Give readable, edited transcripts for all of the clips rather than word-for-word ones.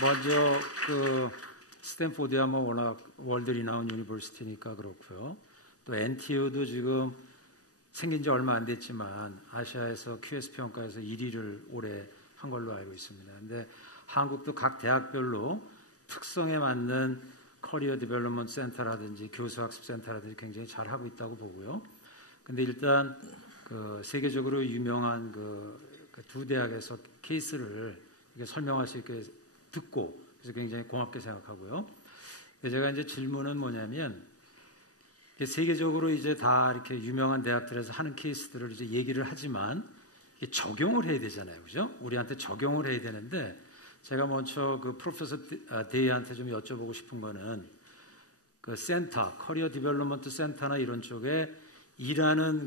먼저 스탠포드야 뭐 워낙 월드 리나운 유니버시티니까 그렇고요. 또 NTU도 지금 생긴 지 얼마 안 됐지만 아시아에서 QS 평가에서 1위를 올해 한 걸로 알고 있습니다. 근데 한국도 각 대학별로 특성에 맞는 커리어 디벨롭먼트 센터라든지 교수학습 센터라든지 굉장히 잘 하고 있다고 보고요. 근데 일단 세계적으로 유명한 두 대학에서 케이스를 설명할 수 있게 듣고 그래서 굉장히 고맙게 생각하고요. 제가 이제 질문은 뭐냐면 세계적으로 이제 다 이렇게 유명한 대학들에서 하는 케이스들을 이제 얘기를 하지만 적용을 해야 되잖아요, 그죠? 우리한테 적용을 해야 되는데 제가 먼저 프로페서 데이한테 좀 여쭤보고 싶은 거는 센터, 커리어 디벨롭먼트 센터나 이런 쪽에 일하는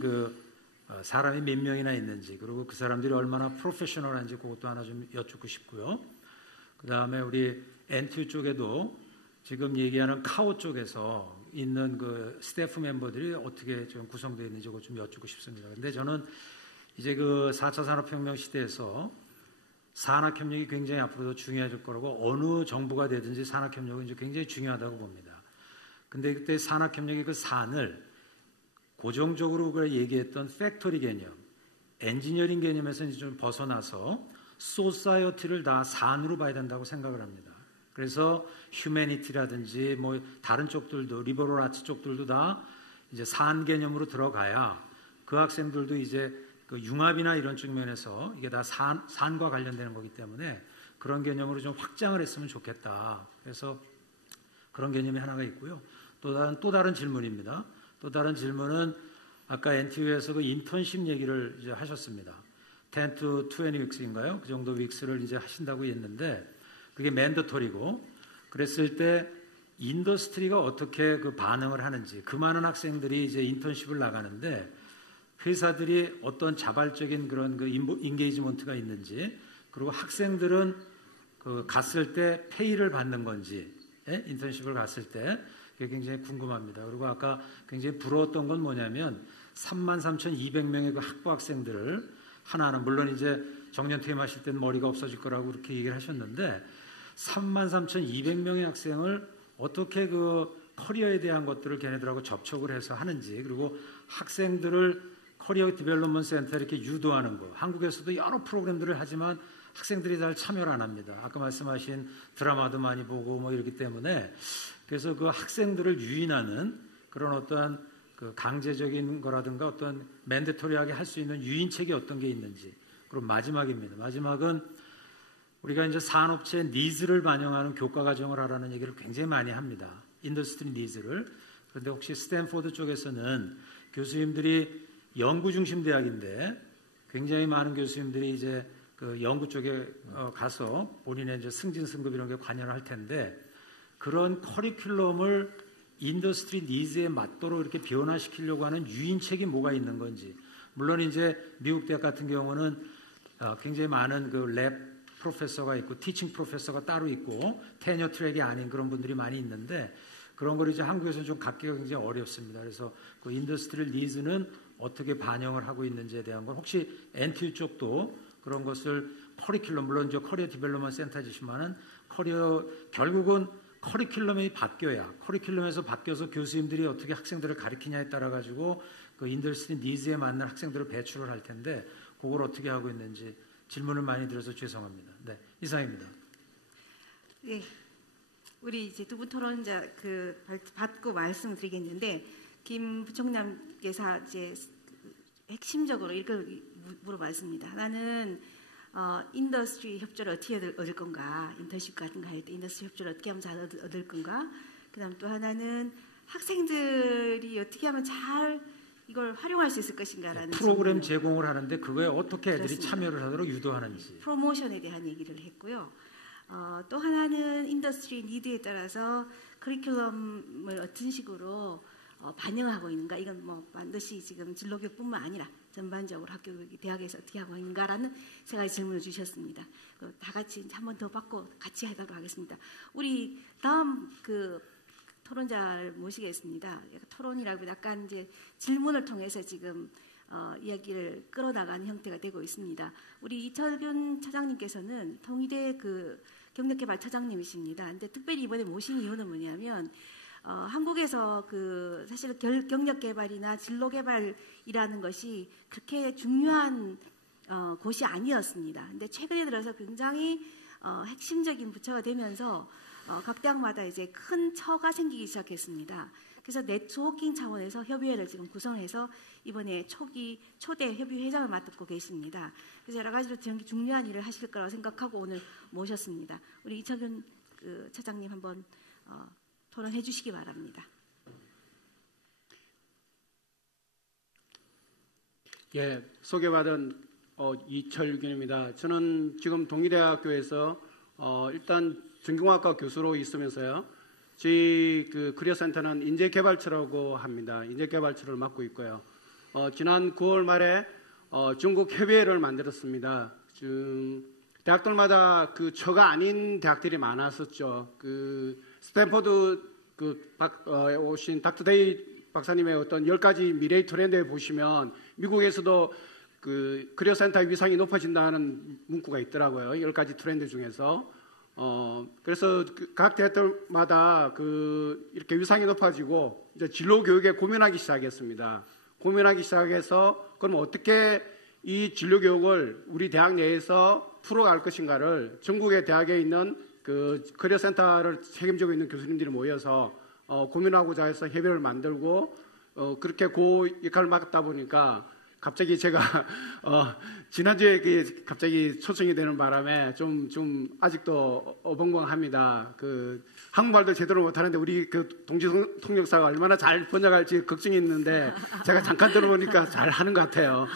사람이 몇 명이나 있는지 그리고 그 사람들이 얼마나 프로페셔널한지 그것도 하나 좀 여쭙고 싶고요. 그 다음에 우리 NTU 쪽에도 지금 얘기하는 카오 쪽에서 있는 스태프 멤버들이 어떻게 좀 구성되어 있는지 그거 좀 여쭙고 싶습니다. 근데 저는 이제 4차 산업혁명 시대에서 산학협력이 굉장히 앞으로도 중요해질 거라고 어느 정부가 되든지 산학협력은 이제 굉장히 중요하다고 봅니다. 근데 그때 산학협력의 산을 고정적으로 얘기했던 팩토리 개념, 엔지니어링 개념에서 이제 좀 벗어나서 소사이어티를 다 산으로 봐야 된다고 생각을 합니다. 그래서 휴머니티라든지 뭐 다른 쪽들도 리버럴 아츠 쪽들도 다 이제 산 개념으로 들어가야 그 학생들도 이제 융합이나 이런 측면에서 이게 다 산과 관련되는 거기 때문에 그런 개념으로 좀 확장을 했으면 좋겠다. 그래서 그런 개념이 하나가 있고요. 또 다른 질문입니다. 또 다른 질문은 아까 NTU에서 인턴십 얘기를 이제 하셨습니다. 10 to 20 weeks인가요? 그 정도 weeks를 이제 하신다고 했는데 그게 맨더토리고 그랬을 때 인더스트리가 어떻게 반응을 하는지 그 많은 학생들이 이제 인턴십을 나가는데 회사들이 어떤 자발적인 그런 인게이지먼트가 있는지 그리고 학생들은 갔을 때 페이를 받는 건지 인턴십을 갔을 때 그게 굉장히 궁금합니다. 그리고 아까 굉장히 부러웠던 건 뭐냐면 33,200명의 학부 학생들을 하나하나 물론 이제 정년 퇴임하실 때는 머리가 없어질 거라고 그렇게 얘기를 하셨는데 33,200명의 학생을 어떻게 커리어에 대한 것들을 걔네들하고 접촉을 해서 하는지 그리고 학생들을 커리어 디벨롭먼트 센터 이렇게 유도하는 거 한국에서도 여러 프로그램들을 하지만 학생들이 잘 참여를 안 합니다. 아까 말씀하신 드라마도 많이 보고 뭐 이렇기 때문에 그래서 학생들을 유인하는 그런 어떤 강제적인 거라든가 어떤 맨데토리하게 할 수 있는 유인책이 어떤 게 있는지 그리고 마지막입니다. 마지막은 우리가 이제 산업체의 니즈를 반영하는 교과 과정을 하라는 얘기를 굉장히 많이 합니다. 인더스트리 니즈를. 그런데 혹시 스탠포드 쪽에서는 교수님들이 연구 중심 대학인데 굉장히 많은 교수님들이 이제 연구 쪽에 가서 본인의 이제 승진 승급 이런 게 관여를 할 텐데 그런 커리큘럼을 인더스트리 니즈에 맞도록 이렇게 변화시키려고 하는 유인책이 뭐가 있는 건지 물론 이제 미국 대학 같은 경우는 굉장히 많은 랩 프로페서가 있고 티칭 프로페서가 따로 있고 테녀 트랙이 아닌 그런 분들이 많이 있는데 그런 걸 이제 한국에서는 좀 갖기가 굉장히 어렵습니다. 그래서 인더스트리 니즈는 어떻게 반영을 하고 있는지에 대한 건 혹시 NTU 쪽도 그런 것을 커리큘럼 물론 저 커리어 디벨롭먼트 센터지만은 결국은 커리큘럼이 바뀌어야 커리큘럼에서 바뀌어서 교수님들이 어떻게 학생들을 가르치냐에 따라 가지고 인더스트리 니즈에 맞는 학생들을 배출을 할 텐데 그걸 어떻게 하고 있는지 질문을 많이 드려서 죄송합니다. 네, 이상입니다. 네, 우리 이제 두 분 토론자 받고 말씀드리겠는데 김 부총장께서 이제 핵심적으로 이걸 물어봤습니다. 하나는 인더스트리 협조를 어떻게 얻을 건가, 인턴십 같은 거 할 때 인더스트리 협조를 어떻게 하면 잘 얻을 건가. 그다음 또 하나는 학생들이 어떻게 하면 잘 이걸 활용할 수 있을 것인가라는 프로그램 제공을 하는데 그거에 어떻게 애들이 그렇습니다. 참여를 하도록 유도하는지 프로모션에 대한 얘기를 했고요. 또 하나는 인더스트리 니드에 따라서 커리큘럼을 어떤 식으로 반영하고 있는가 이건 뭐 반드시 지금 진로교육뿐만 아니라 전반적으로 학교 교육이 대학에서 어떻게 하고 있는가라는 세 가지 질문을 주셨습니다. 다 같이 한 번 더 받고 같이 하도록 하겠습니다. 우리 다음 토론자를 모시겠습니다. 토론이라고 약간 이제 질문을 통해서 지금 이야기를 끌어나가는 형태가 되고 있습니다. 우리 이철균 차장님께서는 통일대 그 경력개발 차장님이십니다. 근데 특별히 이번에 모신 이유는 뭐냐면 한국에서 그 사실 경력개발이나 진로개발이라는 것이 그렇게 중요한 곳이 아니었습니다. 근데 최근에 들어서 굉장히 핵심적인 부처가 되면서 각 대학마다 이제 큰 처가 생기기 시작했습니다. 그래서 네트워킹 차원에서 협의회를 지금 구성해서 이번에 초대 협의회장을 맡고 계십니다. 그래서 여러 가지로 중요한 일을 하실 거라고 생각하고 오늘 모셨습니다. 우리 이철균 그 차장님 한번 토론해 주시기 바랍니다. 예, 소개받은 이철균입니다. 저는 지금 동의대학교에서 일단 전공학과 교수로 있으면서요. 저희 그 커리어센터는 인재개발처라고 합니다. 인재개발처를 맡고 있고요. 지난 9월 말에 중국 협의회를 만들었습니다. 대학들마다 그 처가 아닌 대학들이 많았었죠. 그 스탠퍼드 오신 닥터데이 박사님의 어떤 10가지 미래의 트렌드에 보시면 미국에서도 그 커리어센터의 위상이 높아진다는 문구가 있더라고요. 10가지 트렌드 중에서. 그래서 각 대학들마다 이렇게 위상이 높아지고 이제 진로 교육에 고민하기 시작했습니다. 고민하기 시작해서 그럼 어떻게 이 진로 교육을 우리 대학 내에서 풀어갈 것인가를 전국의 대학에 있는 그 커리어센터를 책임지고 있는 교수님들이 모여서 고민하고자 해서 협의를 만들고 그렇게 그 역할을 맡다 보니까 갑자기 제가 지난주에 갑자기 초청이 되는 바람에 좀 아직도 어벙벙합니다. 그 한국말도 제대로 못하는데 우리 그 동지 통역사가 얼마나 잘 번역할지 걱정이 있는데 제가 잠깐 들어보니까 잘 하는 것 같아요.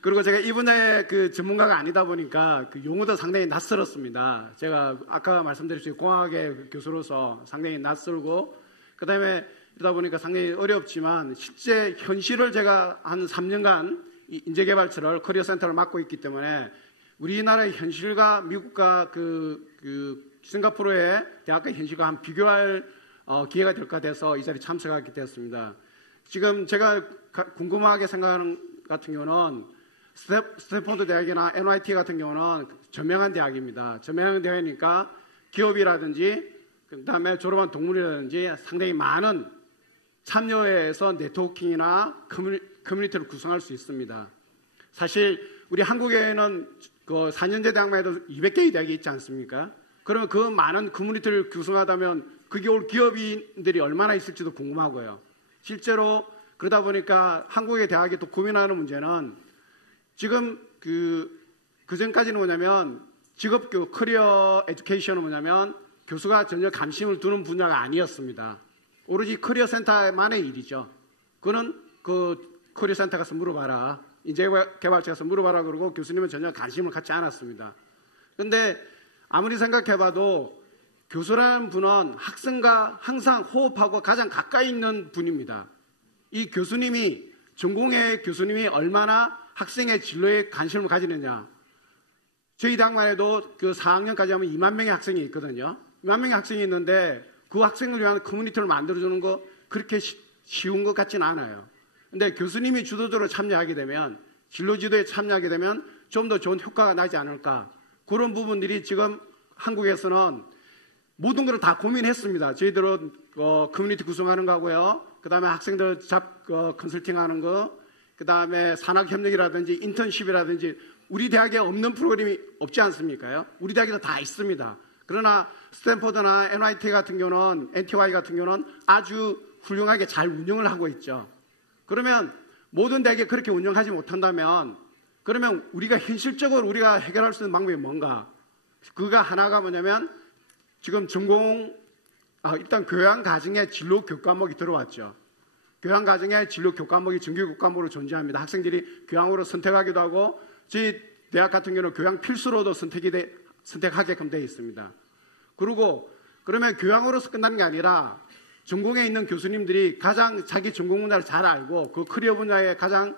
그리고 제가 이 분야의 그 전문가가 아니다 보니까 그 용어도 상당히 낯설었습니다. 제가 아까 말씀드렸듯이 공학의 교수로서 상당히 낯설고 그다음에 그러다 보니까 상당히 어렵지만 실제 현실을 제가 한 3년간 인재개발처를 커리어센터를 맡고 있기 때문에 우리나라의 현실과 미국과 그 싱가포르의 대학의 현실과 한 비교할 기회가 될 것 같아서 이 자리에 참석하게 되었습니다. 지금 제가 궁금하게 생각하는 같은 경우는 스탠퍼드 대학이나 MIT 같은 경우는 저명한 대학입니다. 저명한 대학이니까 기업이라든지 그다음에 졸업한 동문이라든지 상당히 많은 참여해서 네트워킹이나 커뮤니티를 구성할 수 있습니다. 사실 우리 한국에는 그 4년제 대학만 해도 200개의 대학이 있지 않습니까? 그러면 그 많은 커뮤니티를 구성하다면 그게 올 기업인들이 얼마나 있을지도 궁금하고요. 실제로 그러다 보니까 한국의 대학이 또 고민하는 문제는 지금 그 전까지는 뭐냐면 직업교육, 커리어 에듀케이션은 뭐냐면 교수가 전혀 관심을 두는 분야가 아니었습니다. 오로지 커리어센터만의 일이죠. 그거는 그 커리어센터 가서 물어봐라. 인재개발처 가서 물어봐라 그러고 교수님은 전혀 관심을 갖지 않았습니다. 그런데 아무리 생각해봐도 교수라는 분은 학생과 항상 호흡하고 가장 가까이 있는 분입니다. 이 교수님이 전공의 교수님이 얼마나 학생의 진로에 관심을 가지느냐. 저희 대학만 해도 그 4학년까지 하면 2만 명의 학생이 있거든요. 2만 명의 학생이 있는데 그 학생을 위한 커뮤니티를 만들어주는 거 그렇게 쉬운 것 같지는 않아요. 근데 교수님이 주도적으로 참여하게 되면 진로 지도에 참여하게 되면 좀 더 좋은 효과가 나지 않을까. 그런 부분들이 지금 한국에서는 모든 걸 다 고민했습니다. 저희들은 커뮤니티 구성하는 거고요. 그 다음에 학생들 컨설팅하는 거, 그 다음에 산학협력이라든지 인턴십이라든지 우리 대학에 없는 프로그램이 없지 않습니까? 우리 대학에도 다 있습니다. 그러나 스탠퍼드나 MIT 같은 경우는 NTY 같은 경우는 아주 훌륭하게 잘 운영을 하고 있죠. 그러면 모든 대학에 그렇게 운영하지 못한다면 그러면 우리가 현실적으로 우리가 해결할 수 있는 방법이 뭔가? 그가 하나가 뭐냐면 지금 일단 교양과정에 진로 교과목이 들어왔죠. 교양과정에 진로 교과목이 정규 교과목으로 존재합니다. 학생들이 교양으로 선택하기도 하고 저희 대학 같은 경우는 교양 필수로도 선택하게끔 되어 있습니다. 그리고 그러면 교양으로서 끝나는 게 아니라 전공에 있는 교수님들이 가장 자기 전공 분야를 잘 알고 그 커리어 분야에 가장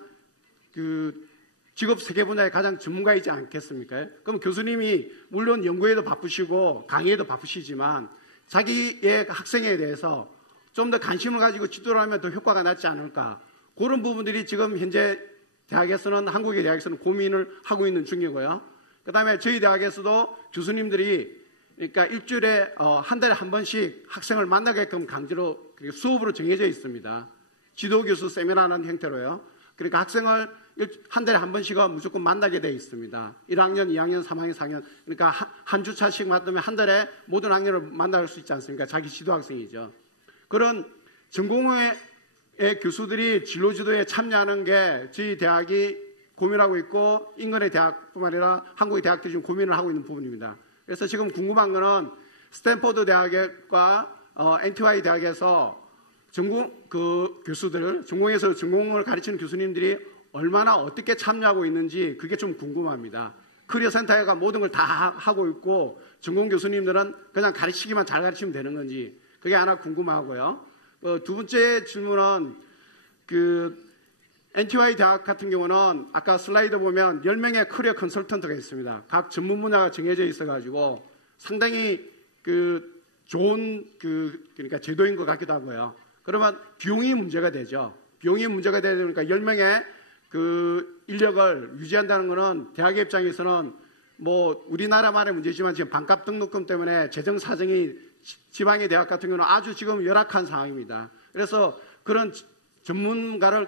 그 직업 세계 분야에 가장 전문가이지 않겠습니까? 그럼 교수님이 물론 연구에도 바쁘시고 강의에도 바쁘시지만 자기의 학생에 대해서 좀 더 관심을 가지고 지도를 하면 더 효과가 낫지 않을까. 그런 부분들이 지금 현재 대학에서는 한국의 대학에서는 고민을 하고 있는 중이고요. 그다음에 저희 대학에서도 교수님들이 그러니까 일주일에 한 달에 한 번씩 학생을 만나게끔 강제로 수업으로 정해져 있습니다. 지도교수 세미나라는 형태로요. 그러니까 학생을 한 달에 한 번씩은 무조건 만나게 되어 있습니다. 1학년, 2학년, 3학년, 4학년. 그러니까 한 주차씩 맞으면 한 달에 모든 학년을 만날 수 있지 않습니까? 자기 지도 학생이죠. 그런 전공의 교수들이 진로지도에 참여하는 게 저희 대학이 고민하고 있고 인근의 대학뿐만 아니라 한국의 대학들이 지금 고민을 하고 있는 부분입니다. 그래서 지금 궁금한 거는 스탠퍼드 대학과 NTY 대학에서 전공 교수들, 전공에서 전공을 가르치는 교수님들이 얼마나 어떻게 참여하고 있는지 그게 좀 궁금합니다. 커리어센터가 모든 걸 다 하고 있고 전공 교수님들은 그냥 가르치기만 잘 가르치면 되는 건지 그게 하나 궁금하고요. 두 번째 질문은 NTY 대학 같은 경우는 아까 슬라이드 보면 10명의 커리어 컨설턴트가 있습니다. 각 전문 분야가 정해져 있어가지고 상당히 좋은 그러니까 제도인 것 같기도 하고요. 그러면 비용이 문제가 되죠. 비용이 문제가 되니까 10명의 인력을 유지한다는 것은 대학의 입장에서는 뭐 우리나라만의 문제지만 지금 반값 등록금 때문에 재정 사정이 지방의 대학 같은 경우는 아주 지금 열악한 상황입니다. 그래서 그런 전문가를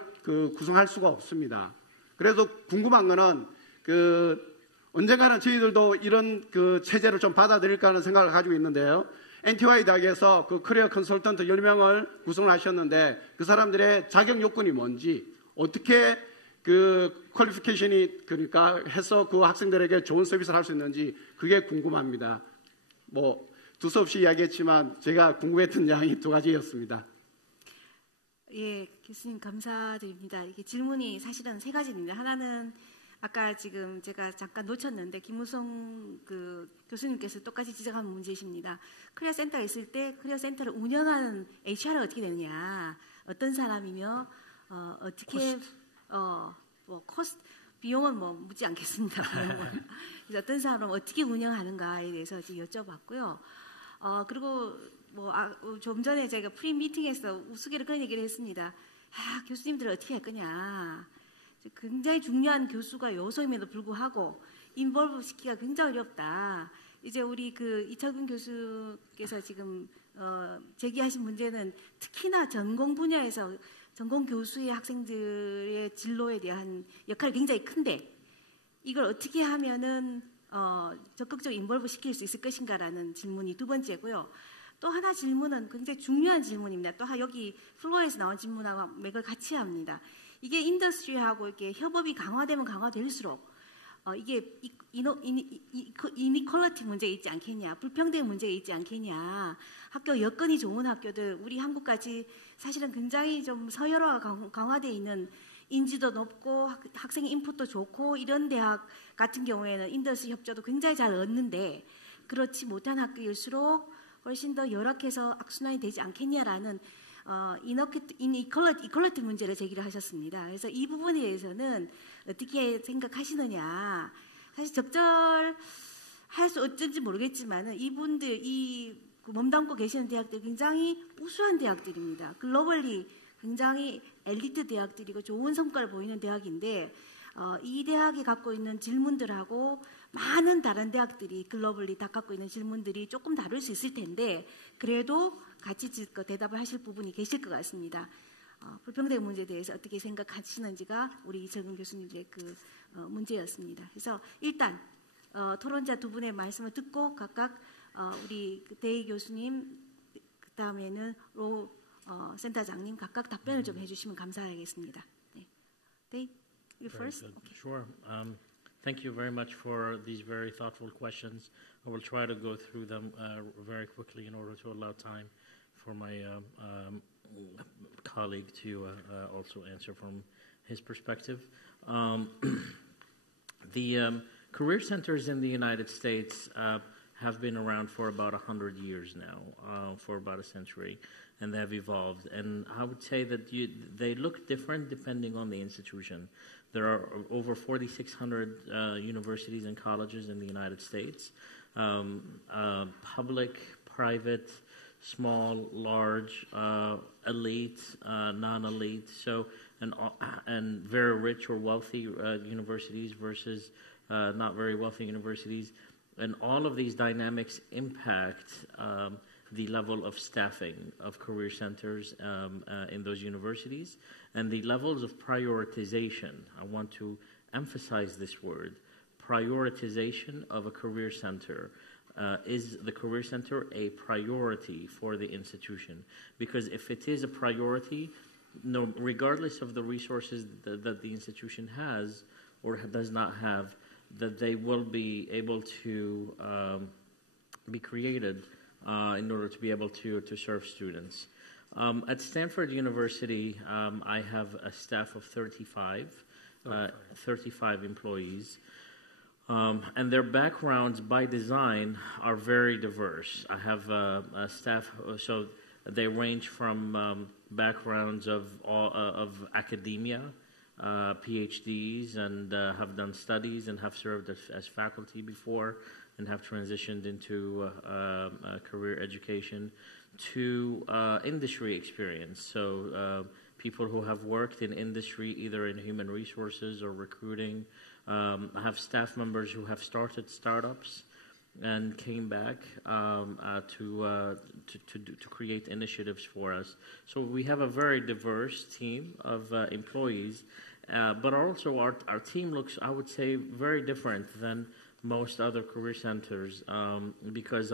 구성할 수가 없습니다. 그래서 궁금한 거는 언젠가는 저희들도 이런 체제를 좀 받아들일까 하는 생각을 가지고 있는데요. NTY 대학에서 커리어 컨설턴트 10명을 구성을 하셨는데 그 사람들의 자격 요건이 뭔지 어떻게 퀄리피케이션이 그러니까 해서 그 학생들에게 좋은 서비스를 할 수 있는지 그게 궁금합니다. 뭐 두서없이 이야기했지만 제가 궁금했던 양이 두 가지였습니다. 예, 교수님 감사드립니다. 이게 질문이 사실은 세 가지입니다. 하나는 아까 지금 제가 잠깐 놓쳤는데 김우성 교수님께서 똑같이 지적한 문제이십니다. 커리어센터에 있을 때 커리어센터를 운영하는 HR은 어떻게 되느냐, 어떤 사람이며 어떻게 코스트 비용은 뭐 묻지 않겠습니다. 그래서 어떤 사람은 어떻게 운영하는가에 대해서 지금 여쭤봤고요. 그리고 좀 전에 제가 프리 미팅에서 우스개로 그런 얘기를 했습니다. 교수님들은 어떻게 할 거냐. 굉장히 중요한 교수가 요소임에도 불구하고 인볼브 시키기가 굉장히 어렵다. 이제 우리 이철근 교수께서 지금 제기하신 문제는 특히나 전공 분야에서 전공 교수의 학생들의 진로에 대한 역할이 굉장히 큰데 이걸 어떻게 하면은 적극적으로 인볼브 시킬 수 있을 것인가라는 질문이 두 번째고요. 또 하나 질문은 굉장히 중요한 질문입니다. 또 여기 플로어에서 나온 질문하고 맥을 같이 합니다. 이게 인더스트리하고 이렇게 협업이 강화되면 강화될수록 이게 이니퀄리티 문제가 있지 않겠냐, 불평등 문제가 있지 않겠냐, 학교 여건이 좋은 학교들, 우리 한국까지 사실은 굉장히 좀 서열화가 강화되어 있는 인지도 높고 학생 인풋도 좋고 이런 대학 같은 경우에는 인더스트리 협조도 굉장히 잘 얻는데 그렇지 못한 학교일수록 훨씬 더 열악해서 악순환이 되지 않겠냐라는 이퀄리티 문제를 제기를 하셨습니다. 그래서 이 부분에 대해서는 어떻게 생각하시느냐. 사실 적절할 수 어쩐지 모르겠지만은 이분들 몸담고 계시는 대학들 굉장히 우수한 대학들입니다. 글로벌리 굉장히 엘리트 대학들이고 좋은 성과를 보이는 대학인데 이 대학이 갖고 있는 질문들하고 많은 다른 대학들이 글로벌리 다 갖고 있는 질문들이 조금 다를 수 있을 텐데 그래도 같이 대답을 하실 부분이 계실 것 같습니다. 불평등 문제에 대해서 어떻게 생각하시는지가 우리 이철근 교수님의 문제였습니다. 그래서 일단 토론자 두 분의 말씀을 듣고 각각 우리 데이 교수님 그다음에는 로 센터장님 각각 답변을 좀 해주시면 감사하겠습니다. 네. 데이, you first? Okay. Sure. Thank you very much for these very thoughtful questions. I will try to go through them very quickly in order to allow time for my colleague to also answer from his perspective. The career centers in the United States have been around for about 100 years now, for about a century, and they have evolved. And I would say that they look different depending on the institution. There are over 4,600 universities and colleges in the United States, public, private, small, large, elite, non-elite. So and very rich or wealthy universities versus not very wealthy universities. And all of these dynamics impact the level of staffing of career centers in those universities and the levels of prioritization. I want to emphasize this word, prioritization of a career center. Is the career center a priority for the institution? Because if it is a priority, regardless of the resources that the institution has or does not have, that they will be able to be created in order to be able to serve students. At Stanford University, I have a staff of 35 employees. And their backgrounds by design are very diverse. I have a staff, so they range from backgrounds of academia, PhDs, and have done studies and have served as faculty before and have transitioned into career education, to industry experience. So people who have worked in industry, either in human resources or recruiting. I have staff members who have started startups and came back to create initiatives for us. So we have a very diverse team of employees, but also our team looks, I would say, very different than most other career centers because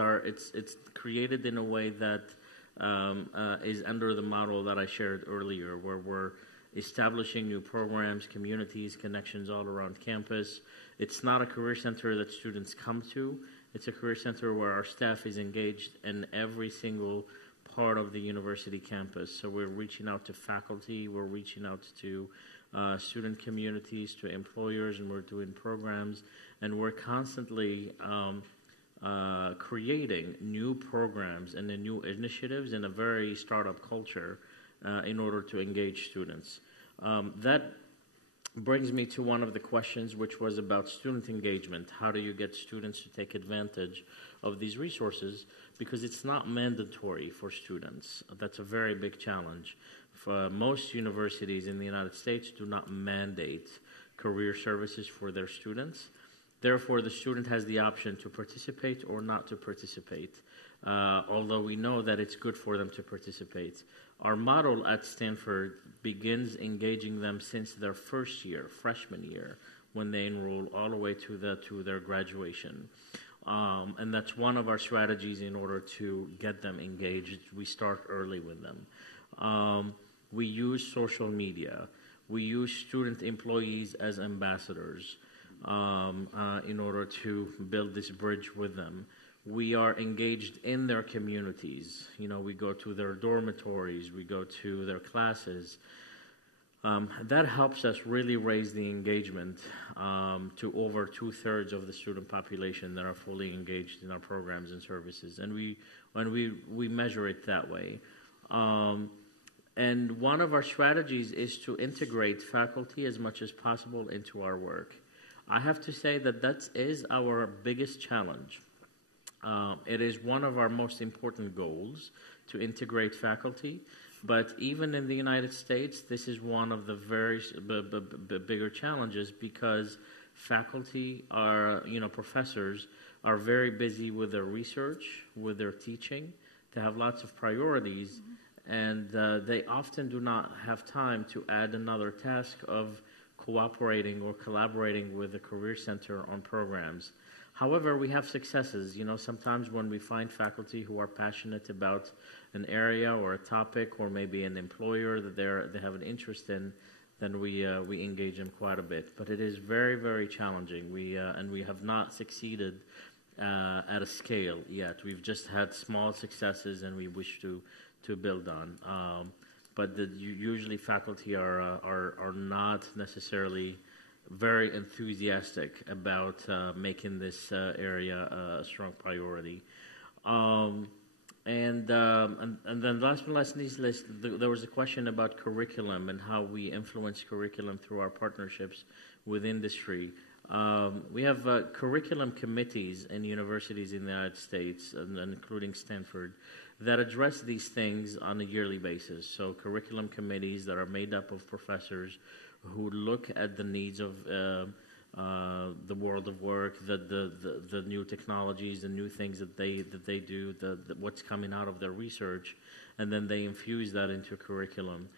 it's created in a way that is under the model that I shared earlier, where we're establishing new programs, communities, connections all around campus. It's not a career center that students come to. It's a career center where our staff is engaged in every single part of the university campus. So we're reaching out to faculty, we're reaching out to student communities, to employers, and we're doing programs. And we're constantly creating new programs and new initiatives in a very startup culture in order to engage students. That brings me to one of the questions, which was about student engagement. How do you get students to take advantage of these resources? Because it's not mandatory for students. That's a very big challenge. For most universities in the United States do not mandate career services for their students. Therefore, the student has the option to participate or not to participate, although we know that it's good for them to participate. Our model at Stanford begins engaging them since their first year, freshman year, when they enroll all the way to their graduation. And that's one of our strategies in order to get them engaged. We start early with them. We use social media. We use student employees as ambassadors in order to build this bridge with them. We are engaged in their communities. You know, we go to their dormitories, we go to their classes. That helps us really raise the engagement to over 2/3 of the student population that are fully engaged in our programs and services. And we measure it that way. And one of our strategies is to integrate faculty as much as possible into our work. I have to say that is our biggest challenge. It is one of our most important goals to integrate faculty, but even in the United States, this is one of the very bigger challenges because faculty professors are very busy with their research, with their teaching. They have lots of priorities, and they often do not have time to add another task of cooperating or collaborating with the Career Center on programs. However, we have successes. You know, sometimes when we find faculty who are passionate about an area or a topic or maybe an employer that they have an interest in, then we engage them quite a bit. But it is very, very challenging. We have not succeeded at a scale yet. We've just had small successes, and we wish to build on. But usually faculty are not necessarily very enthusiastic about making this area a strong priority. And then last but not least, there was a question about curriculum and how we influence curriculum through our partnerships with industry. We have curriculum committees in universities in the United States, and including Stanford, that address these things on a yearly basis. So curriculum committees that are made up of professors who look at the needs of the world of work, the new technologies, the new things that they do, what's coming out of their research, and then they infuse that into curriculum.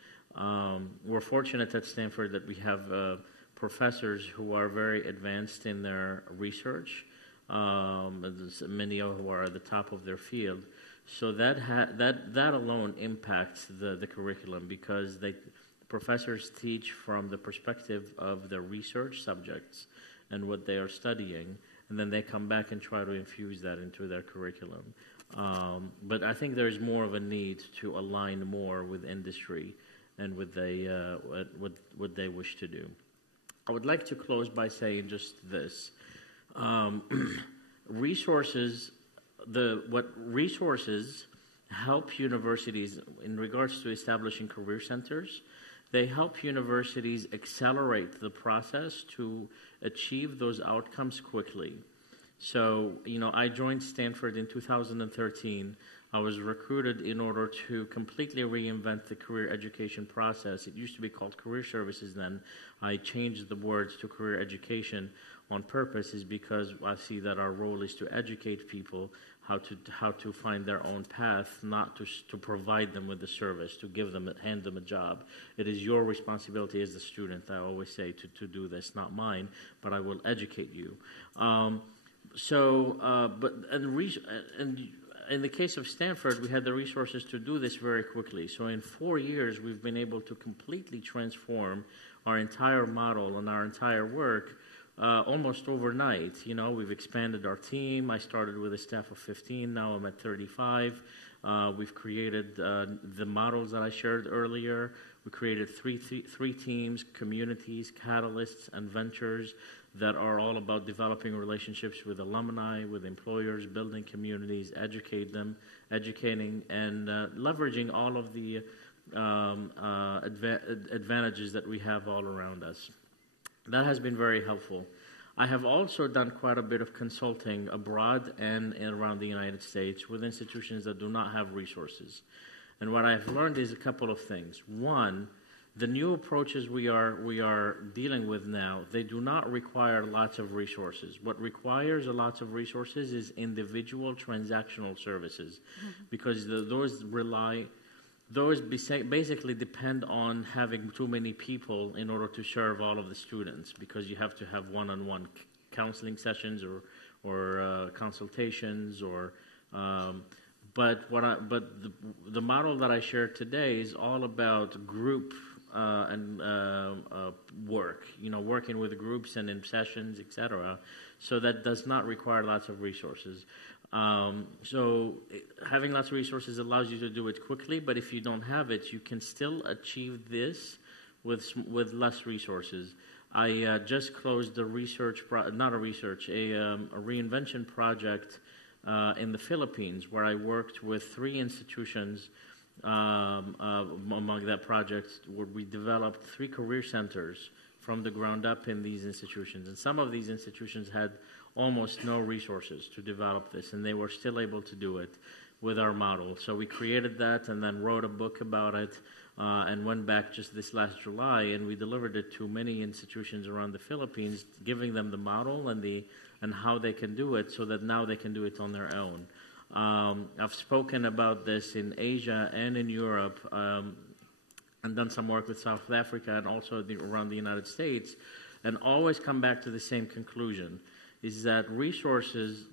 We're fortunate at Stanford that we have professors who are very advanced in their research. Many of who are at the top of their field. So that alone impacts the curriculum, because professors teach from the perspective of their research subjects and what they are studying, and then they come back and try to infuse that into their curriculum. But I think there's more of a need to align more with industry and what they wish to do. I would like to close by saying just this. Resources help universities in regards to establishing career centers. They help universities accelerate the process to achieve those outcomes quickly. So, I joined Stanford in 2013. I was recruited in order to completely reinvent the career education process. It used to be called career services then. I changed the words to career education on purpose, is because I see that our role is to educate people how to find their own path, not to provide them with the service, to hand them a job. It is your responsibility as the student, I always say, to do this, not mine, but I will educate you. In the case of Stanford, we had the resources to do this very quickly. So in 4 years, we've been able to completely transform our entire model and our entire work almost overnight. We've expanded our team. I started with a staff of 15. Now I'm at 35. We've created the models that I shared earlier. We created three teams: communities, catalysts, and ventures, that are all about developing relationships with alumni, with employers, building communities, educating, and leveraging all of the advantages that we have all around us. That has been very helpful. I have also done quite a bit of consulting abroad and around the United States with institutions that do not have resources. And what I've learned is a couple of things. One, the new approaches we are dealing with now, they do not require lots of resources. What requires a lot of resources is individual transactional services, because those basically depend on having too many people in order to serve all of the students, because you have to have one-on-one counseling sessions or consultations but the model that I shared today is all about group work, working with groups and in sessions, etc. So that does not require lots of resources. So having lots of resources allows you to do it quickly, but if you don't have it, you can still achieve this with less resources. I just closed a reinvention project in the Philippines, where I worked with 3 institutions among that project, where we developed 3 career centers from the ground up in these institutions. And some of these institutions had almost no resources to develop this, and they were still able to do it with our model. So we created that and then wrote a book about it and went back just this last July, and we delivered it to many institutions around the Philippines, giving them the model and how they can do it, so that now they can do it on their own. I've spoken about this in Asia and in Europe, and done some work with South Africa and also around the United States, and always come back to the same conclusion, is that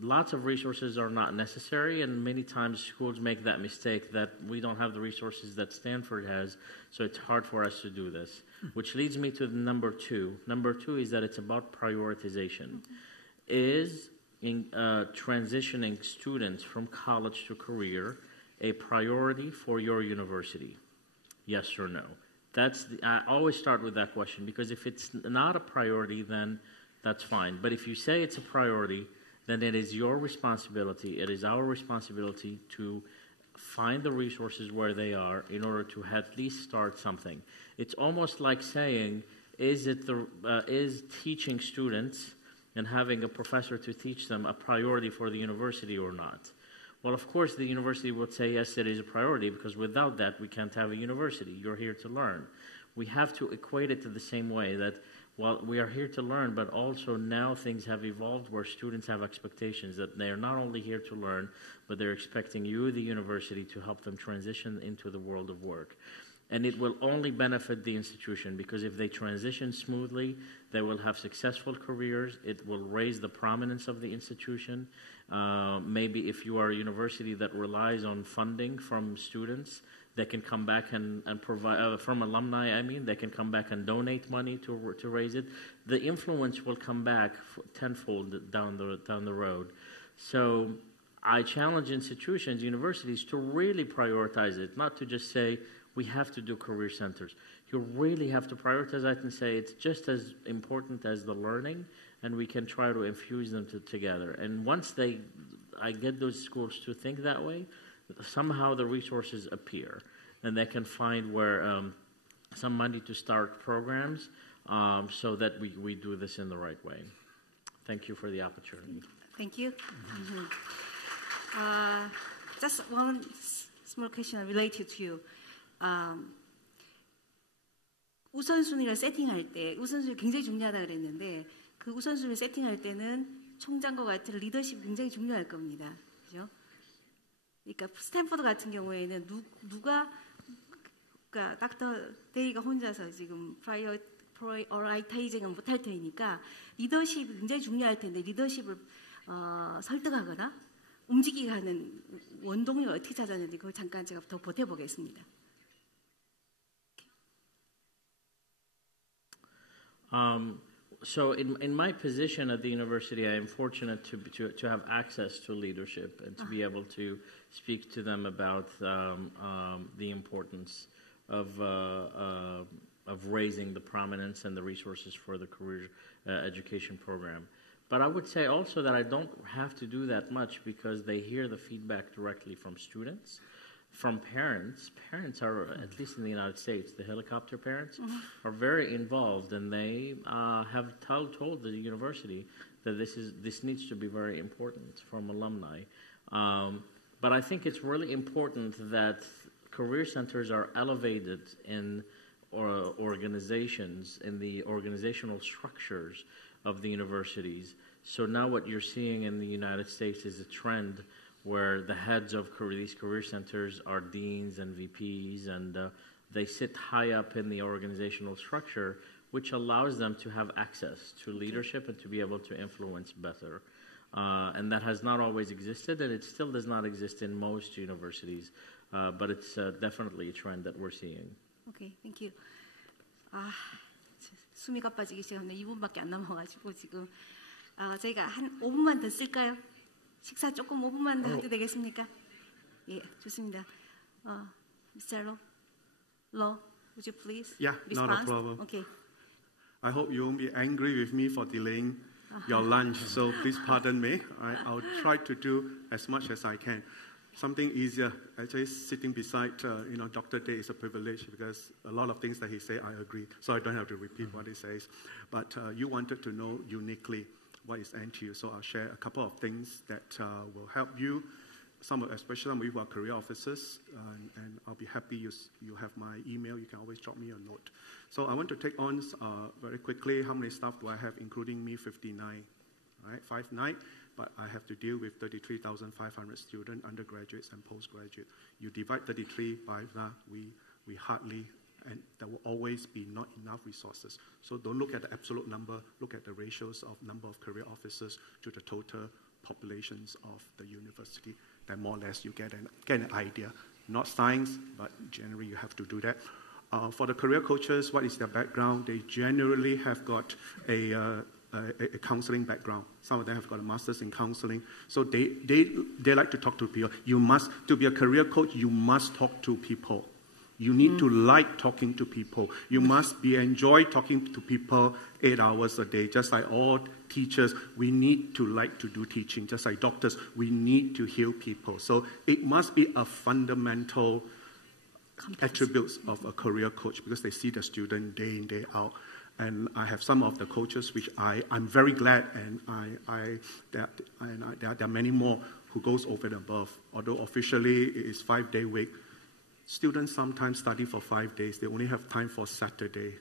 lots of resources are not necessary, and many times schools make that mistake that we don't have the resources that Stanford has, so it's hard for us to do this. Which leads me to number 2. Number 2 is that it's about prioritization. Is transitioning students from college to career a priority for your university? Yes or no? I always start with that question, because if it's not a priority, then that's fine. But if you say it's a priority, then it is your responsibility, it is our responsibility to find the resources where they are in order to at least start something. It's almost like saying, is teaching students and having a professor to teach them a priority for the university or not? Well, of course, the university would say, yes, it is a priority, because without that, we can't have a university. You're here to learn. We have to equate it to the same way that, well, we are here to learn, but also now things have evolved where students have expectations that they are not only here to learn, but they're expecting you, the university, to help them transition into the world of work. And it will only benefit the institution, because if they transition smoothly, they will have successful careers. It will raise the prominence of the institution. Maybe if you are a university that relies on funding from students, they can come back and provide, from alumni, they can come back and donate money to raise it. The influence will come back tenfold down the road. So I challenge institutions, universities, to really prioritize it, not to just say, we have to do career centers. You really have to prioritize it and say it's just as important as the learning, and we can try to infuse them together. And once I get those schools to think that way, somehow the resources appear, and they can find where some money to start programs so that we do this in the right way. Thank you for the opportunity. Thank you. Just one small question related to 우선순위를 세팅할 때, 우선순위 굉장히 중요하다 그랬는데, 그 우선순위를 세팅할 때는 총장과 같은 리더십이 굉장히 중요할 겁니다. 그죠? 그러니까 스탠퍼드 같은 경우에는 그러니까 닥터 데이가 혼자서 지금 프라이어라이타이징은 못할 테니까 리더십이 굉장히 중요할 텐데, 리더십을 설득하거나 움직이게 하는 원동력을 어떻게 찾았는지 그걸 잠깐 제가 더 보태보겠습니다. So in my position at the university, I am fortunate to have access to leadership and to be able to speak to them about the importance of raising the prominence and the resources for the career education program. But I would say also that I don't have to do that much because they hear the feedback directly from students. From parents. Parents are, at least in the United States, the helicopter parents are very involved, and they have told the university that this needs to be very important from alumni. But I think it's really important that career centers are elevated in organizations, in the organizational structures of the universities. So now what you're seeing in the United States is a trend where the heads of these career centers are deans and VPs, and they sit high up in the organizational structure, which allows them to have access to leadership and to be able to influence better. And that has not always existed, and it still does not exist in most universities, but it's definitely a trend that we're seeing. Okay, thank you. 숨이 가빠지기 시작하는데 2분밖에 안 남아가지고 지금 저희가 한 5분만 더 쓸까요? 식사 조금 5분만 더 해도 되겠습니까? 예, 좋습니다. Mr. Law, would you please respond? Not a problem. Okay. I hope you won't be angry with me for delaying your lunch, so please pardon me. I'll try to do as much as I can. Something easier. Actually, sitting beside Dr. Day is a privilege because a lot of things that he says, I agree, so I don't have to repeat what he says. But you wanted to know uniquely what is NTU, so I'll share a couple of things that will help you, especially some of you who are career officers, and I'll be happy you have my email. You can always drop me a note. So I want to take on very quickly how many staff do I have, including me, 59, right? 59, but I have to deal with 33,500 students, undergraduates and postgraduates. You divide 33 by that, we hardly, and there will always be not enough resources. So don't look at the absolute number, look at the ratios of number of career officers to the total populations of the university. Then more or less you get an idea. Not science, but generally you have to do that. For the career coaches, what is their background? They generally have got a counseling background. Some of them have got a master's in counseling. So they like to talk to people. To be a career coach, you must talk to people. You need to like talking to people. You must enjoy talking to people 8 hours a day. Just like all teachers, we need to like to do teaching. Just like doctors, we need to heal people. So it must be a fundamental attributes of a career coach because they see the student day in, day out. And I have some of the coaches which I'm very glad, and there are many more who goes over and above. Although officially it is 5-day week, students sometimes study for 5 days. They only have time for Saturday.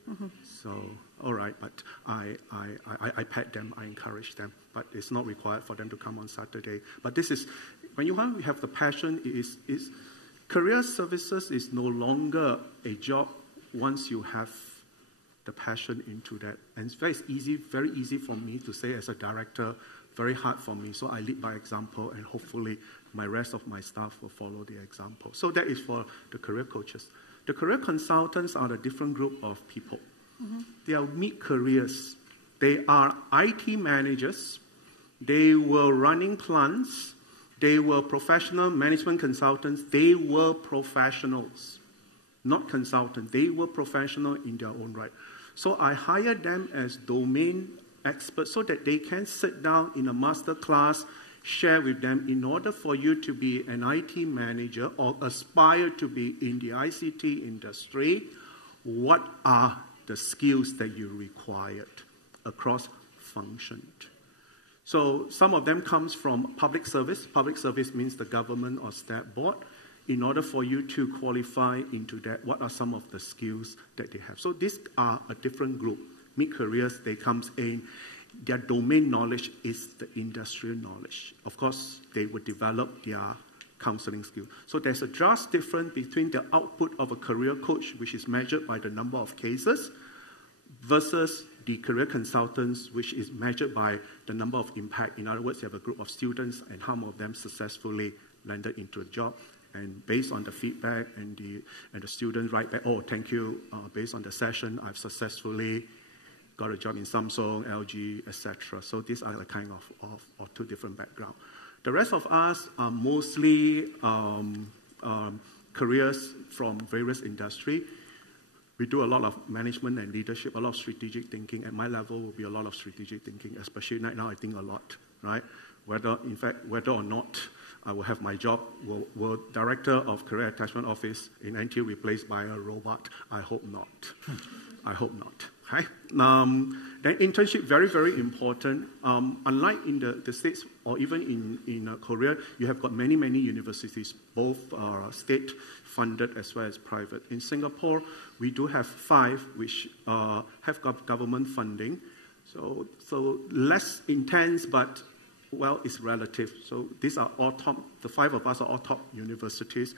So, all right, but I pet them, I encourage them, but it's not required for them to come on Saturday. But this is, when you have the passion, career services is no longer a job once you have the passion into that. And it's very easy for me to say as a director, very hard for me. So I lead by example, and hopefully my rest of my staff will follow the example. So that is for the career coaches. The career consultants are a different group of people. They are mid-careers. They are IT managers. They were running plants. They were professional management consultants. They were professionals, not consultants. They were professional in their own right. So I hired them as domain experts so that they can sit down in a master class, share with them, in order for you to be an IT manager or aspire to be in the ICT industry, what are the skills that you required across functions. So some of them comes from public service. Public service means the government or state board. In order for you to qualify into that, what are some of the skills that they have? So these are a different group. Mid-careers, they comes in. Their domain knowledge is the industrial knowledge. Of course, they would develop their counseling skill. So there's a drastic difference between the output of a career coach, which is measured by the number of cases, versus the career consultants, which is measured by the number of impact. In other words, you have a group of students, and how many of them successfully landed into a job. And based on the feedback and the students write back, oh, thank you, based on the session, I've successfully got a job in Samsung, LG, etc. So these are the kind of two different backgrounds. The rest of us are mostly careers from various industry. We do a lot of management and leadership, a lot of strategic thinking. At my level will be a lot of strategic thinking, especially right now I think a lot, right? Whether or not I will have my job, will Director of Career Attachment Office in NTU replaced by a robot? I hope not. I hope not. Okay? Then internship, very, very important. Unlike in the States or even in Korea, you have got many, many universities, both state-funded as well as private. In Singapore, we do have 5 which have got government funding. So less intense, but well, it's relative. So these are all top, the 5 of us are all top universities.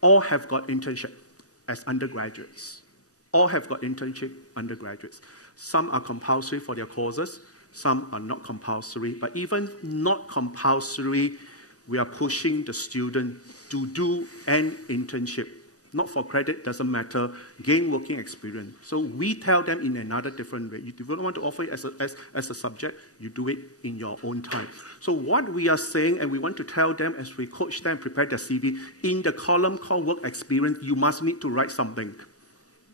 All have got internship as undergraduates. All have got internship undergraduates. Some are compulsory for their courses. Some are not compulsory. But even not compulsory, we are pushing the student to do an internship. Not for credit, doesn't matter, gain working experience. So we tell them in another different way. If you don't want to offer it as a subject, you do it in your own time. So what we are saying, and we want to tell them as we coach them, prepare their CV, in the column called work experience, you must need to write something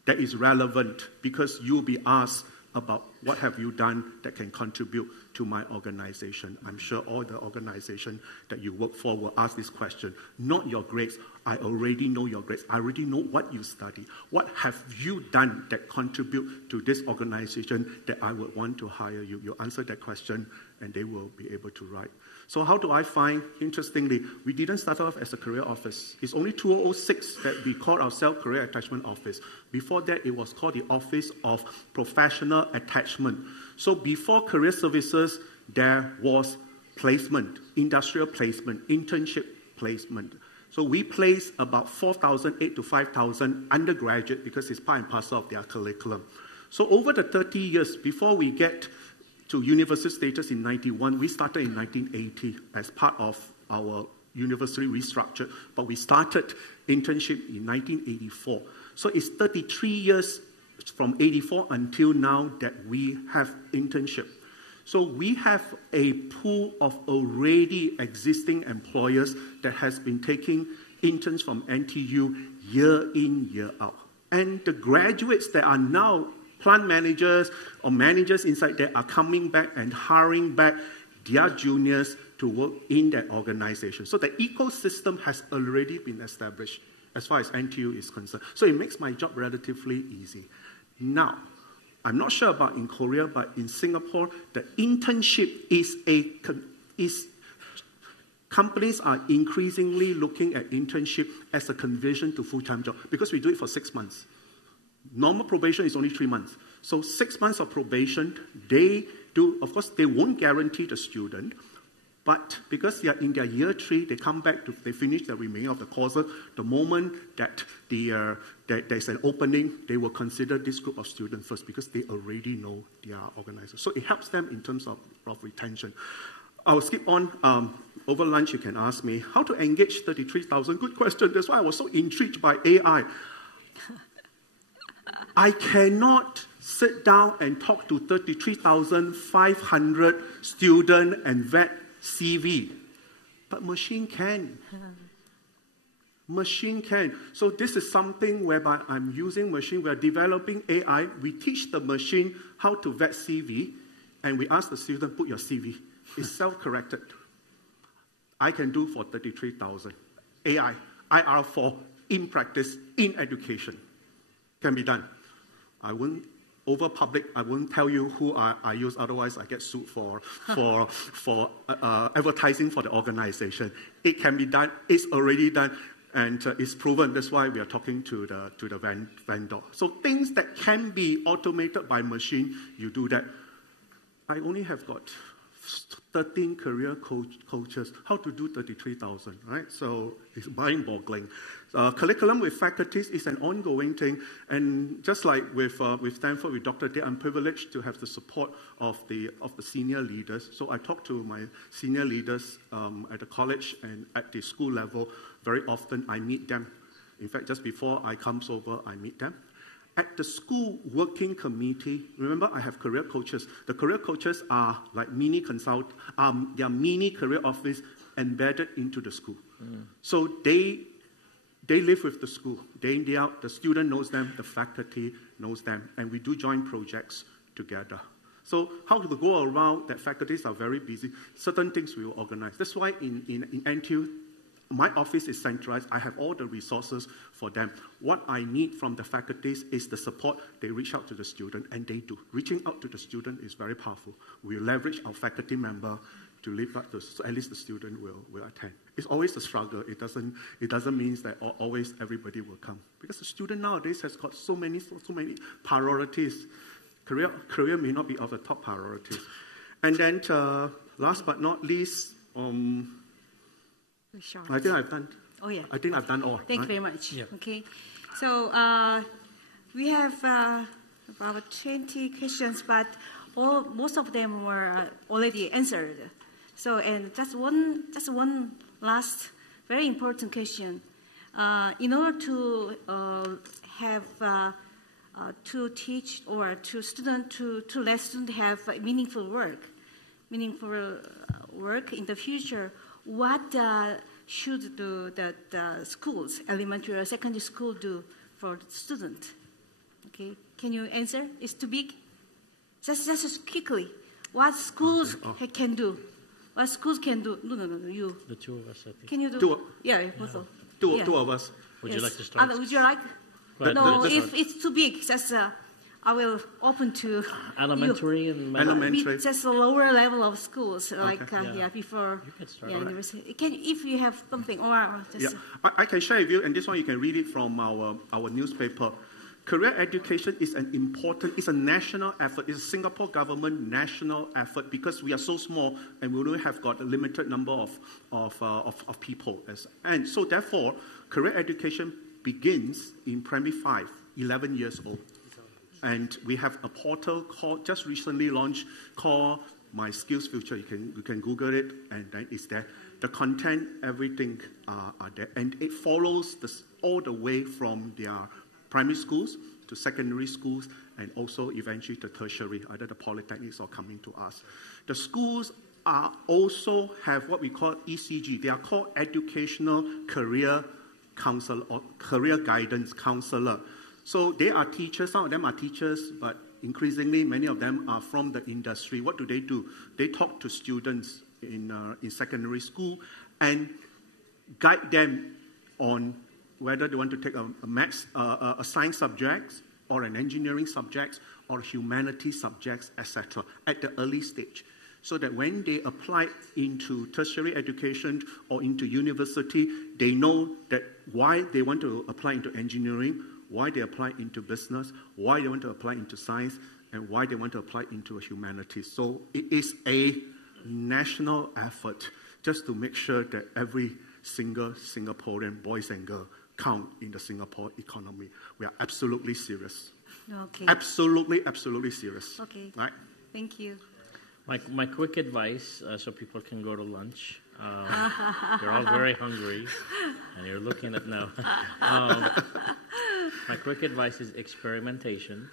that is relevant, because you'll be asked about what have you done that can contribute to my organization. I'm sure all the organizations that you work for will ask this question. Not your grades. I already know your grades. I already know what you study. What have you done that contribute to this organization that I would want to hire you? You answer that question, and they will be able to write. So how do I find? Interestingly, we didn't start off as a career office. It's only 2006 that we called ourselves Career Attachment Office. Before that, it was called the Office of Professional Attachment. So before career services, there was placement, industrial placement, internship placement. So we place about 8,000 to 5,000 undergraduate because it's part and parcel of their curriculum. So over the 30 years, before we get to university status in 91, we started in 1980 as part of our university restructure, but we started internship in 1984. So it's 33 years from 84 until now that we have internship. So we have a pool of already existing employers that has been taking interns from NTU year in, year out. And the graduates that are now plant managers or managers inside there are coming back and hiring back their juniors to work in that organization. So the ecosystem has already been established as far as NTU is concerned. So it makes my job relatively easy. Now, I'm not sure about in Korea, but in Singapore, the internship is companies are increasingly looking at internship as a conversion to full-time job because we do it for 6 months. Normal probation is only 3 months. So 6 months of probation, they do, of course, they won't guarantee the student, but because they are in their year 3, they come back to, they finish the remaining of the courses. The moment that there's an opening, they will consider this group of students first because they already know their organizers. So it helps them in terms of retention. I will skip on. Over lunch, you can ask me how to engage 33,000. Good question. That's why I was so intrigued by AI. I cannot sit down and talk to 33,500 student and vet CV, but machine can. Machine can. So this is something whereby I'm using machine. We're developing AI. We teach the machine how to vet CV, and we ask the student, put your CV. It's self-corrected. I can do for 33,000. AI, IR4, in practice, in education. Can be done. I won't over public. I won't tell you who I use. Otherwise, I get sued for advertising for the organization. It can be done. It's already done, and it's proven. That's why we are talking to the vendor. So things that can be automated by machine, you do that. I only have got 13 career coaches. How to do 33,000, right? So it's mind-boggling. Curriculum with faculties is an ongoing thing, and just like with Stanford, with Dr. Day, I'm privileged to have the support of the senior leaders. So I talk to my senior leaders at the college and at the school level very often. I meet them. In fact, just before I come over, I meet them. At the school working committee, remember I have career coaches. The career coaches are like mini consult, they are mini career office embedded into the school. So they live with the school. Day in, day out, the student knows them, the faculty knows them, and we do joint projects together. So how to go around that faculties are very busy. Certain things we will organize. That's why in NTU, my office is centralized. I have all the resources for them. What I need from the faculties is the support. They reach out to the student, and they do. Reaching out to the student is very powerful. We leverage our faculty member to live up to, so at least the student will attend. It's always a struggle. It doesn't mean that always everybody will come. Because the student nowadays has got so many priorities. Career may not be of the top priorities. And then last but not least, I think I've done. Oh yeah. I think I've done all. Thank you very much. Yeah. Okay, so we have about 20 questions, but most of them were already answered. So, and just one last very important question. In order to have to teach or to let students have meaningful work in the future, what should the schools, elementary or secondary school, do for the student? Okay, can you answer? It's too big. Just quickly, what schools can do? What schools can do? No, you. The two of us, I think. Can you do? Both of Two of us. Would you like to start? Would you like? No, if it's too big, just I will open to elementary and elementary. Just a lower level of schools, like before university. If you have something, or just. Yeah, I can share with you, and this one you can read it from our newspaper. Career education is it's a national effort. It's a Singapore government national effort because we are so small and we only have got a limited number of people. And so therefore, career education begins in primary 5, 11 years old. And we have a portal just recently launched called My Skills Future. You can Google it, and then it's there. The content, everything are there. And it follows all the way from their primary schools to secondary schools, and also eventually to tertiary, either the polytechnics or coming to us. The schools also have what we call ECG. They are called Educational Career Counselor or Career Guidance Counselor. So they are teachers. Some of them are teachers, but increasingly many of them are from the industry. What do? They talk to students in secondary school and guide them on whether they want to take a science subject or an engineering subject or humanities subjects, etc. at the early stage. so that when they apply into tertiary education or into university, they know that why they want to apply into engineering, why they apply into business, why they want to apply into science, and why they want to apply into humanities. So it is a national effort just to make sure that every single Singaporean boys and girls count in the Singapore economy. We are absolutely serious. Okay. Absolutely serious. Okay. Right? Thank you. My quick advice, so people can go to lunch. You're all very hungry, and you're looking at now. My quick advice is experimentation.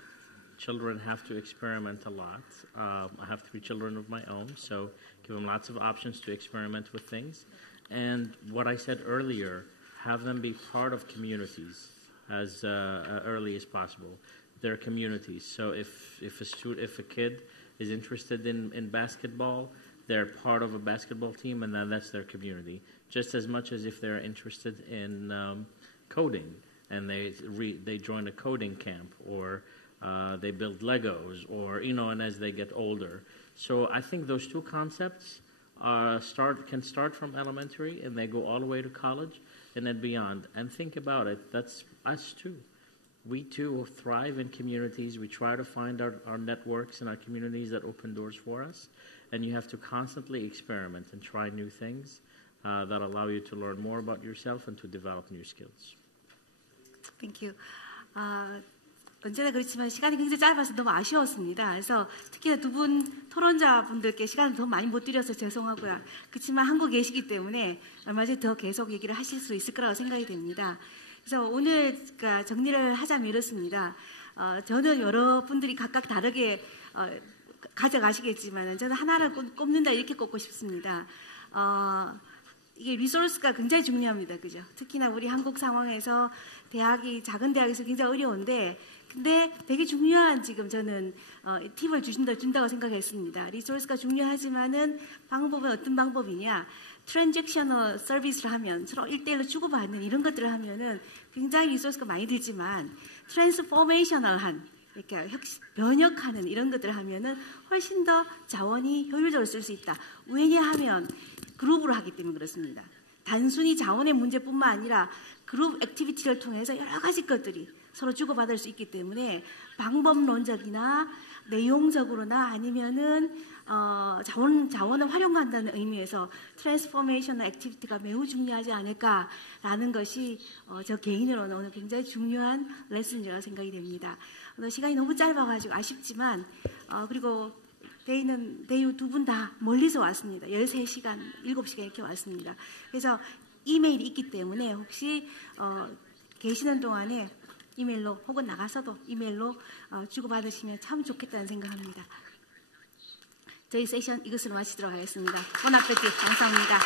Children have to experiment a lot. I have 3 children of my own, so give them lots of options to experiment with things. And what I said earlier, have them be part of communities as early as possible. They're communities. So if a kid is interested in basketball, they're part of a basketball team, and then that's their community. Just as much as if they're interested in coding, and they join a coding camp, or they build Legos, or and as they get older. So I think those 2 concepts can start from elementary, and they go all the way to college, and then beyond. And think about it. That's us too. We too thrive in communities. We try to find our networks and our communities that open doors for us. And you have to constantly experiment and try new things that allow you to learn more about yourself and to develop new skills. Thank you. 언제나 그렇지만 시간이 굉장히 짧아서 너무 아쉬웠습니다. 그래서 특히나 2분 토론자분들께 시간을 더 많이 못 드려서 죄송하고요. 그렇지만 한국에 계시기 때문에 얼마든지 더 계속 얘기를 하실 수 있을 거라고 생각이 됩니다. 그래서 오늘 정리를 하자면 이렇습니다. 저는 여러분들이 각각 다르게 가져가시겠지만 저는 하나를 꼽는다 이렇게 꼽고 싶습니다. 이게 리소스가 굉장히 중요합니다. 그죠? 특히나 우리 한국 상황에서 작은 대학에서 굉장히 어려운데 근데 되게 중요한 지금 저는 팁을 준다고 생각했습니다. 리소스가 중요하지만은 방법은 어떤 방법이냐? 트랜잭셔널 서비스를 하면 서로 1대1로 주고받는 이런 것들을 하면은 굉장히 리소스가 많이 들지만 트랜스포메이셔널한 이렇게 변혁하는 이런 것들을 하면은 훨씬 더 자원이 효율적으로 쓸 수 있다. 왜냐하면 그룹으로 하기 때문에 그렇습니다. 단순히 자원의 문제뿐만 아니라 그룹 액티비티를 통해서 여러 가지 것들이 서로 주고받을 수 있기 때문에 방법론적이나 내용적으로나 아니면은 자원을 활용한다는 의미에서 트랜스포메이셔널 액티비티가 매우 중요하지 않을까라는 것이 저 개인으로는 오늘 굉장히 중요한 레슨이라고 생각이 됩니다. 오늘 시간이 너무 짧아가지고 아쉽지만 그리고 대유 2분 다 멀리서 왔습니다. 13시간, 7시간 이렇게 왔습니다. 그래서 이메일이 있기 때문에 혹시 계시는 동안에 이메일로 혹은 나가서도 이메일로 주고받으시면 참 좋겠다는 생각합니다. 저희 세션 이것으로 마치도록 하겠습니다. 본 아페티 감사합니다.